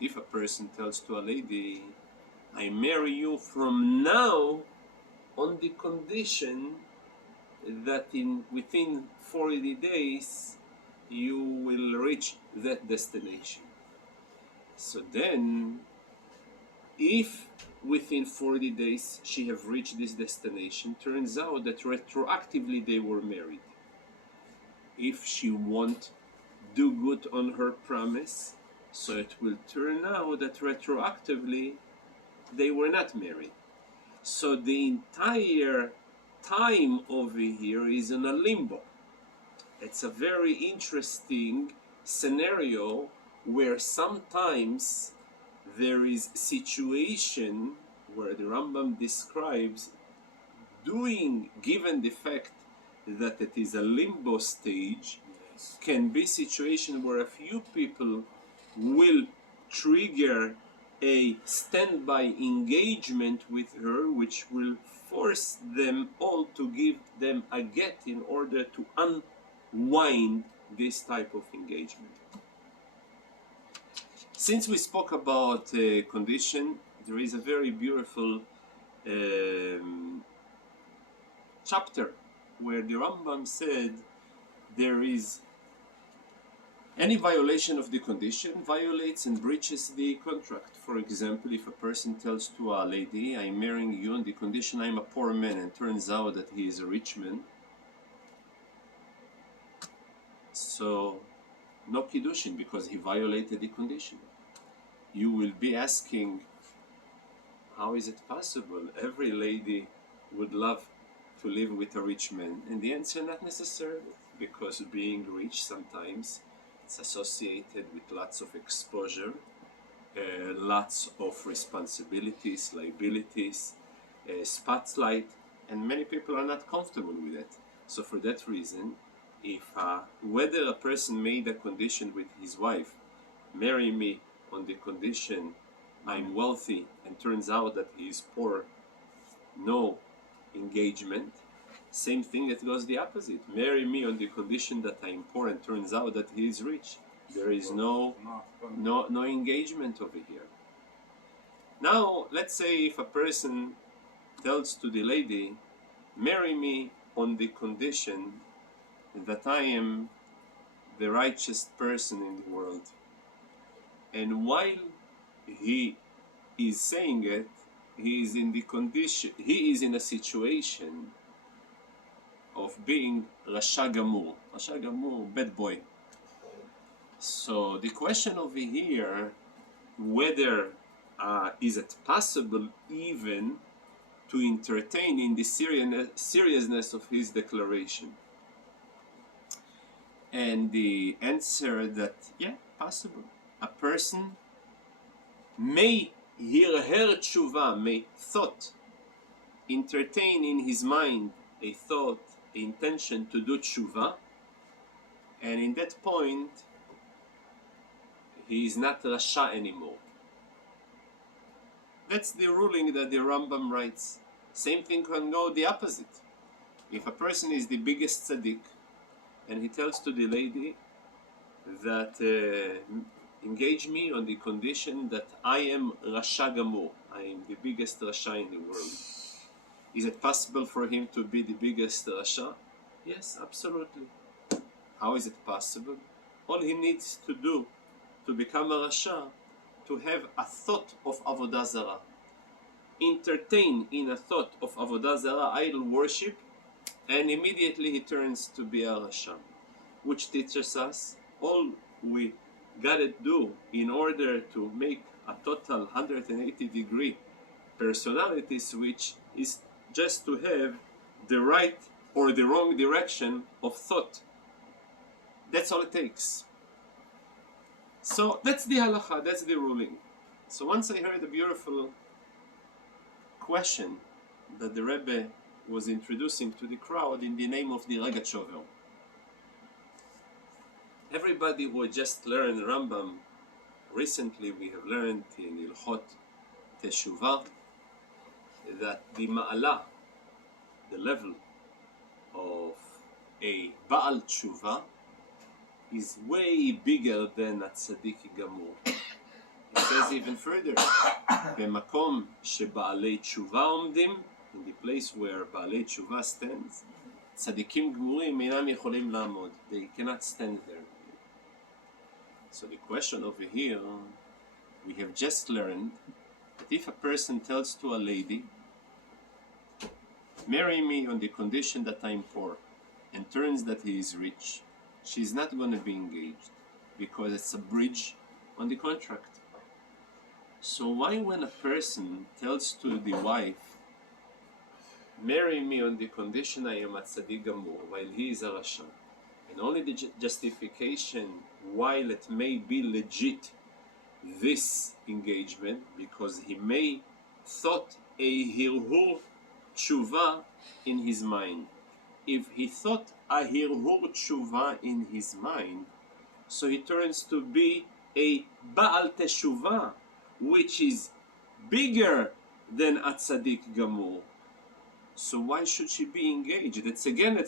if a person tells to a lady, I marry you from now on the condition that within 40 days you will reach that destination. So then, if within 40 days she have reached this destination, turns out that retroactively they were married. If she won't do good on her promise, so it will turn out that retroactively they were not married. So the entire time over here is in a limbo. It's a very interesting scenario where sometimes there is situation where the Rambam describes given the fact that it is a limbo stage, can be situation where a few people will trigger a standby engagement with her, which will force them all to give them a get in order to unwind this type of engagement. Since we spoke about condition, there is a very beautiful chapter where the Rambam said there is any violation of the condition violates and breaches the contract. For example, if a person tells to a lady, I'm marrying you on the condition I'm a poor man, and turns out that he is a rich man, so no kiddushin because he violated the condition. You will be asking, how is it possible? Every lady would love to live with a rich man. And the answer, not necessarily, because being rich sometimes it's associated with lots of exposure, lots of responsibilities, liabilities, spotlight, and many people are not comfortable with it. So for that reason, whether a person made a condition with his wife, marry me on the condition I'm wealthy, and turns out that he is poor, no engagement. Same thing, it goes the opposite. Marry me on the condition that I'm poor, and turns out that he is rich. There is no engagement over here. Now, let's say if a person tells to the lady, marry me on the condition that I am the righteous person in the world. And while he is saying it, he is in a situation of being Rasha Gamur. Rasha Gamur, bad boy. So the question over here, whether is it possible even to entertain in the seriousness of his declaration? And the answer that, yeah, possible. A person may hear her tshuva, may entertain in his mind a thought, an intention to do tshuva, and in that point, he is not Rasha anymore. That's the ruling that the Rambam writes. Same thing can go the opposite. If a person is the biggest tzaddik, and he tells to the lady that engage me on the condition that I am Rasha Gamur, I am the biggest Rasha in the world. Is it possible for him to be the biggest Rasha? Yes, absolutely. How is it possible? All he needs to do to become a Rasha, to have a thought of Avodah Zarah, entertain in a thought of Avodah Zarah, idol worship, and immediately he turns to be a Rasha, which teaches us all we gotta do in order to make a total 180-degree personality switch is just to have the right or the wrong direction of thought. That's all it takes. So that's the halacha, that's the ruling. So once I heard a beautiful question that the Rebbe was introducing to the crowd in the name of the Regachover. Everybody who had just learned Rambam, recently we have learned in Ilchot Teshuvah that the Ma'ala, the level of a Baal Tshuva, is way bigger than a Tzaddik Gamur. It says even further, במקום שבעלי תשובה עומדים, in the place where בעלי תשובה stands, צדיקים גמורים אינם יכולים לעמוד. They cannot stand there. So the question over here, we have just learned that if a person tells to a lady, marry me on the condition that I'm poor, and turns that he is rich, she's not going to be engaged because it's a breach on the contract. So why when a person tells to the wife, marry me on the condition I am a tzaddik gamur, while he is a rasha, and only the justification, while it may be legit, this engagement, because he may thought a hirhur tshuva in his mind. If he thought a hirhur tshuva in his mind, so he turns to be a Baal Teshuvah, which is bigger than a tzaddik gamur. So why should she be engaged? It's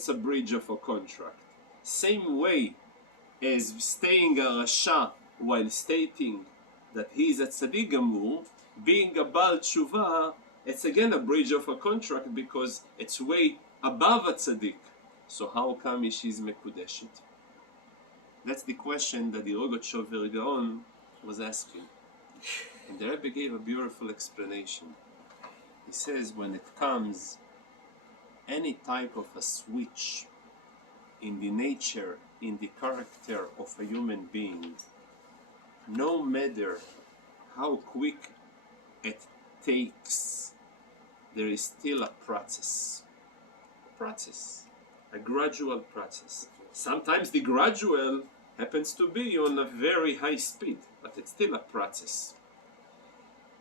a breach of a contract. Same way as staying a rasha while stating that he is a tzaddik gamur, being a Baal Teshuvah, it's again a breach of a contract because it's way above a tzaddik. So how come she's mekudeshet? That's the question that the Rogatchover Gaon was asking. And the Rebbe gave a beautiful explanation. He says when it comes any type of a switch in the nature, in the character of a human being, no matter how quick it takes, there is still a process, a gradual process. Sometimes the gradual happens to be on a very high speed, but it's still a process.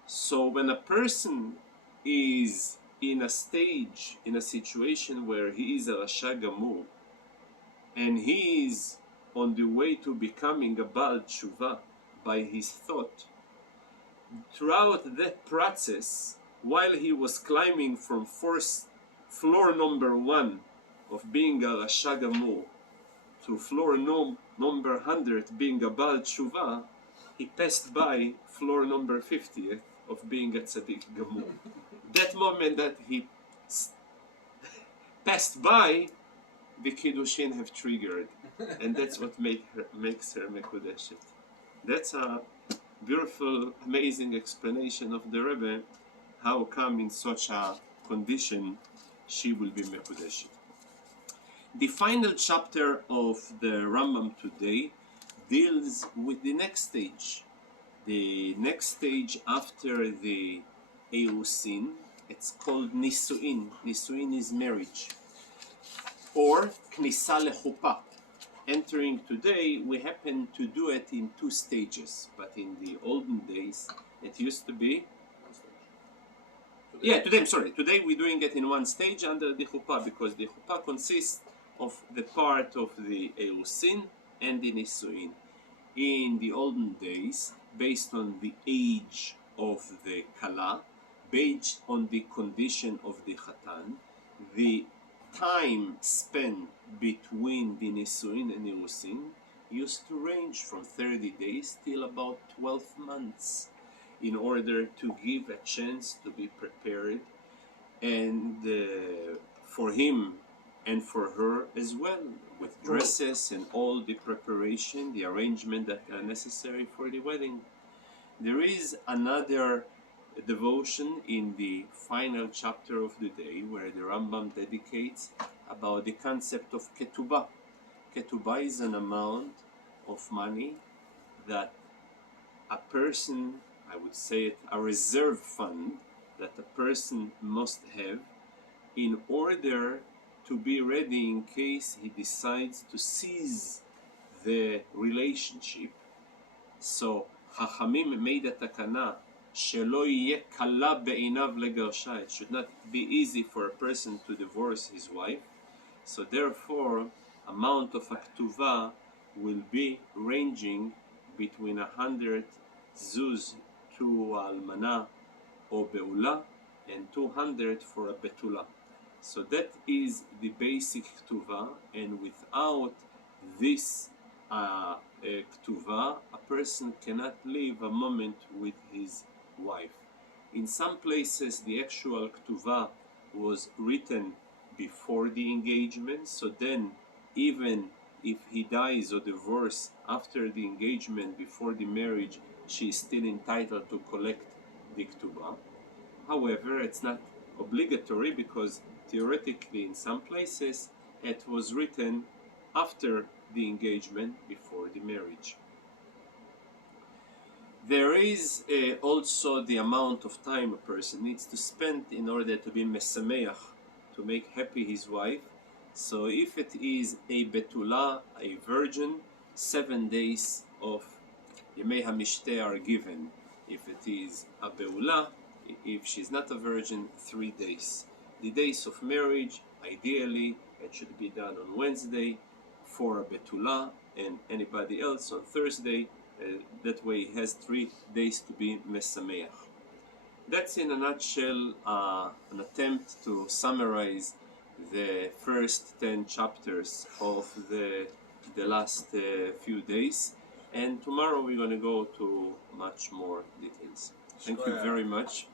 So when a person is in a stage, in a situation where he is a rasha gamur, and he is on the way to becoming a Baal Teshuvah by his thought, throughout that process, while he was climbing from floor number 1 of being a rasha gamur to floor number 100 being a Baal Teshuvah, he passed by floor number 50th of being a tzaddik gamur. That moment that he passed by, the kiddushin have triggered, and that's what makes her mekudeshet. That's a beautiful, amazing explanation of the Rebbe, how come in such a condition she will be mekudeshet. The final chapter of the Rambam today deals with the next stage. The next stage after the Erusin, it's called Nisuin. Nisuin is marriage. Or Knisa lechuppah. Entering today, we happen to do it in 2 stages. But in the olden days, it used to be... Today we're doing it in 1 stage under the chuppah, because the chuppah consists of the part of the Erusin and the Nisuin. In the olden days, based on the age of the Kala, based on the condition of the Chatan, the time spent between the Nisuin and Erusin used to range from 30 days till about 12 months in order to give a chance to be prepared, and for him and for her as well, with dresses and all the preparation, the arrangement that are necessary for the wedding. There is another devotion in the final chapter of the day where the Rambam dedicates about the concept of ketubah. Ketubah is an amount of money that a person, I would say it, a reserve fund that a person must have in order to be ready in case he decides to seize the relationship. So Chachamim made a takana, shelo yeh kala be'inav legarsha. It should not be easy for a person to divorce his wife. So therefore, amount of aktuvah will be ranging between 100 zuz to almana or beula and 200 for a betula. So that is the basic ktuvah, and without this Ketuvah, a person cannot live a moment with his wife. In some places, the actual Ketuvah was written before the engagement, so then even if he dies or divorces after the engagement, before the marriage, she is still entitled to collect the Ketubah. However, it's not obligatory because theoretically in some places it was written after the engagement, before the marriage. There is also the amount of time a person needs to spend in order to be mesameach, to make happy his wife. So if it is a betula, a virgin, 7 days of Yemei HaMishteh are given. If it is a beula, if she's not a virgin, 3 days. The days of marriage, ideally, it should be done on Wednesday for a betula, and anybody else on Thursday. That way he has 3 days to be mesameach. That's in a nutshell an attempt to summarize the first 10 chapters of the last few days, and tomorrow we're going to go to much more details. Thank you very much.